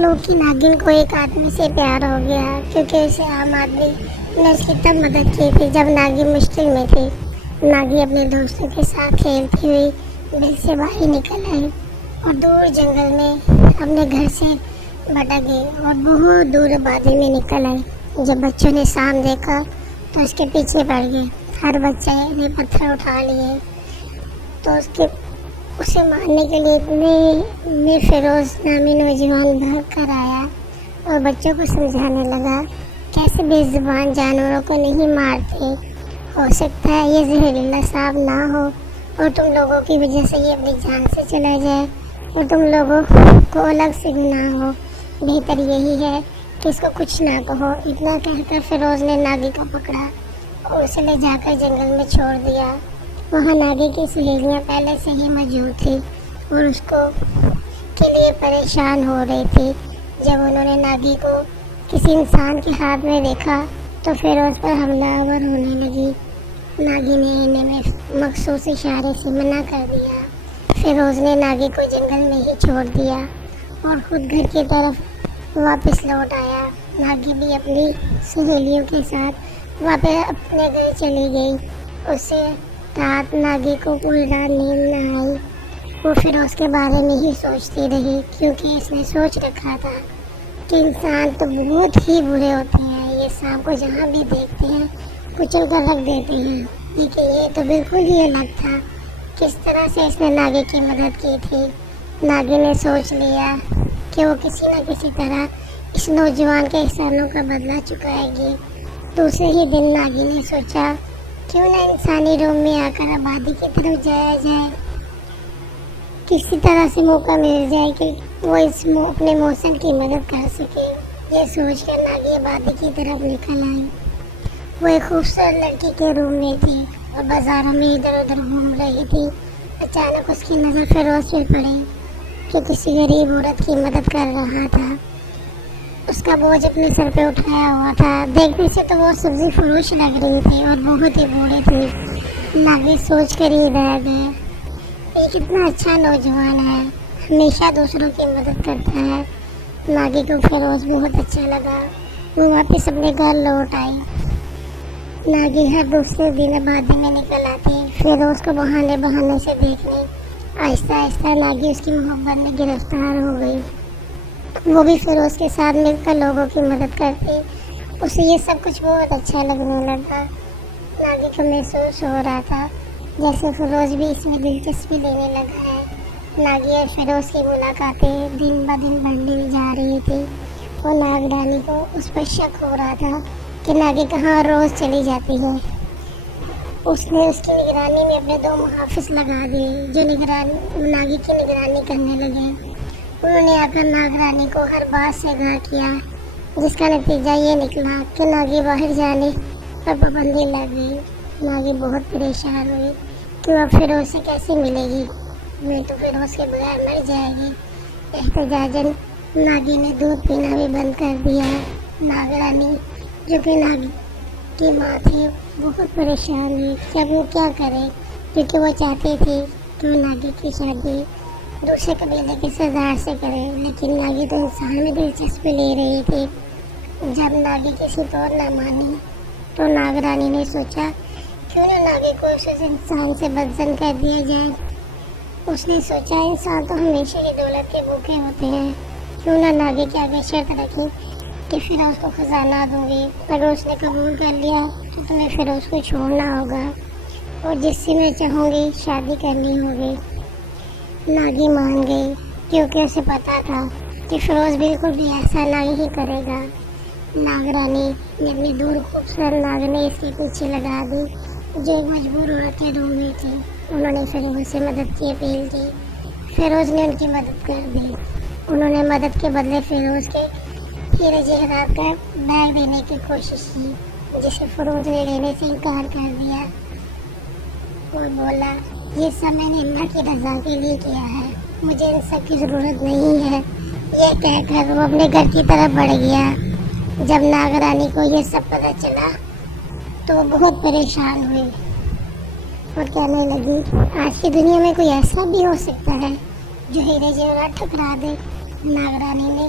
لوگ کہ ناگن کو ایک آدمی سے پیار ہو گیا کیونکہ اسے عام آدمی نے اس کی تب مدد کی تھی جب ناگن مشکل میں تھی۔ ناگن اپنے دوستوں کے ساتھ کھیلتی ہوئی بل سے باہر نکل آئی اور دور جنگل میں اپنے گھر سے بھٹک گئی اور بہت دور وادی میں نکل آئی۔ جب بچوں نے سانپ دیکھا تو اس کے پیچھے پڑ گئے۔ ہر بچے نے پتھر اٹھا لیے تو اسے مارنے کے لیے اتنے فیروز نامی نوجوان بھاگ کر آیا اور بچوں کو سمجھانے لگا کیسے بے زبان جانوروں کو نہیں مارتے، ہو سکتا ہے یہ زہریلا سانپ نہ ہو اور تم لوگوں کی وجہ سے یہ اپنی جان سے چلا جائے اور تم لوگوں کو الگ سے گناہ ہو، بہتر یہی ہے کہ اس کو کچھ نہ کہو۔ اتنا کہہ کر فیروز نے ناگی کو پکڑا اور اسے لے جا کر جنگل میں چھوڑ دیا۔ وہاں ناگی کی سہیلیاں پہلے سے ہی موجود تھیں اور اس کے لیے پریشان ہو رہی تھی۔ جب انہوں نے ناگی کو کسی انسان کے ہاتھ میں دیکھا تو فیروز پر حملہ آور ہونے لگی۔ ناگی نے انہیں مخصوص اشارے سے منع کر دیا۔ فیروز نے ناگی کو جنگل میں ہی چھوڑ دیا اور خود گھر کی طرف واپس لوٹ آیا۔ ناگی بھی اپنی سہیلیوں کے ساتھ واپس اپنے گھر چلی گئی۔ اسے رات ناگی کو پوری رات نیند نہ آئی۔ وہ فیروز کے بارے میں ہی سوچتی رہی کیونکہ اس نے سوچ رکھا تھا کہ انسان تو بہت ہی برے ہوتے ہیں، یہ سانپ کو جہاں بھی دیکھتے ہیں کچل کر رکھ دیتے ہیں، لیکن یہ تو بالکل ہی الگ تھا۔ کس طرح سے اس نے ناگی کی مدد کی تھی۔ ناگی نے سوچ لیا کہ وہ کسی نہ کسی طرح اس نوجوان کے احسانوں کا بدلہ چکائے گی۔ دوسرے ہی دن ناگی نے سوچا کیوں نہ انسانی روم میں آ کر آبادی کی طرف جایا جائے، کسی طرح سے موقع مل جائے کہ وہ اپنے موسم کی مدد کر سکے۔ یہ سوچ کر ناگی آبادی کی طرف نکل آئی۔ وہ ایک خوبصورت لڑکی کے روم میں تھی اور بازاروں میں ادھر ادھر گھوم رہی تھی۔ اچانک اس کی نظر فیروز پہ پڑی جو کسی غریب عورت کی مدد کر رہا تھا۔ اس کا بوجھ اپنے سر پہ اٹھایا ہوا تھا۔ دیکھنے سے تو وہ سبزی فروش لگ رہی تھی اور بہت ہی بوڑھی تھی۔ ناگی سوچ کر ہی رہ گئے، یہ کتنا اچھا نوجوان ہے، ہمیشہ دوسروں کی مدد کرتا ہے۔ ناگی کو فیروز بہت اچھا لگا۔ وہ واپس اپنے گھر لوٹ آئی۔ ناگی ہر دوسرے دن آبادی میں نکل آتی فیروز کو بہانے بہانے سے دیکھنے۔ آہستہ آہستہ ناگی اس کی محبت میں گرفتار ہو گئی۔ وہ بھی فیروز کے ساتھ مل کر لوگوں کی مدد کرتی۔ اسے یہ سب کچھ بہت اچھا لگنے لگا۔ ناگی کو محسوس ہو رہا تھا جیسے فیروز بھی اس میں دلچسپی لینے لگا ہے۔ ناگی اور فیروز کی ملاقاتیں دن بدن بڑھنے جا رہی تھی اور ناگ رانی کو اس پر شک ہو رہا تھا کہ ناگی کہاں روز چلی جاتی ہے۔ اس نے اس کی نگرانی میں اپنے 2 محافظ لگا دیے جو ناگی کی نگرانی کرنے لگے۔ انہوں نے آ کر ناگ رانی کو ہر بات سے آگاہ کیا، جس کا نتیجہ یہ نکلا کہ ناگی باہر جانے پر پابندی لگ گئی۔ ناگی بہت پریشان ہوئی کہ وہ فیروز سے کیسے ملے گی، میں تو فیروز کے بغیر مر جائے گی۔ احتجاجاً ناگی نے دودھ پینا بھی بند کر دیا۔ ناگ رانی جو کہ ناگی کی ماں تھی بہت پریشان ہوئی کہ اب وہ کیا کرے، کیونکہ وہ چاہتی تھی کہ وہ ناگی کی شادی دوسرے قبیلے کے سردار سے کرے، لیکن ناگی تو انسان میں دلچسپی لے رہی تھی۔ جب ناگی کسی طور نہ مانی تو ناگ رانی نے سوچا کیوں نہ ناگی کو اس انسان سے بدزن کر دیا جائے۔ اس نے سوچا انسان تو ہمیشہ ہی دولت کے بھوکے ہوتے ہیں، کیوں نہ ناگی کے آگے شرط رکھی کہ فیروز کو خزانہ دوں گی، اگر اس نے قبول کر لیا تو تمہیں فیروز کو چھوڑنا ہوگا اور جس سے میں چاہوں گی شادی کرنی ہوگی۔ ناگی مان گئی کیونکہ اسے پتا تھا کہ فیروز بالکل بھی ایسا نہیں ہی کرے گا۔ ناگ رانی نے اپنی دور خوبصورت ناگنی اس کے پیچھے لگا دی جو ایک مجبور عورت کے روم میں تھی۔ انہوں نے فیروز سے مدد کی اپیل کی۔ فیروز نے ان کی مدد کر دی۔ انہوں نے مدد کے بدلے فیروز کے ہیرے جواہرات کا بیگ دینے کی کوشش کی، جسے فیروز نے لینے سے انکار کر دیا اور بولا یہ سب میں نے اللہ کی رضا کے لیے کیا ہے، مجھے ان سب کی ضرورت نہیں ہے۔ یہ کہہ کر وہ اپنے گھر کی طرف بڑھ گیا۔ جب ناگ رانی کو یہ سب پتہ چلا تو وہ بہت پریشان ہوئی اور کہنے لگی آج کی دنیا میں کوئی ایسا بھی ہو سکتا ہے جو ہیرے جواہرات ٹھکرا دے۔ ناگ رانی نے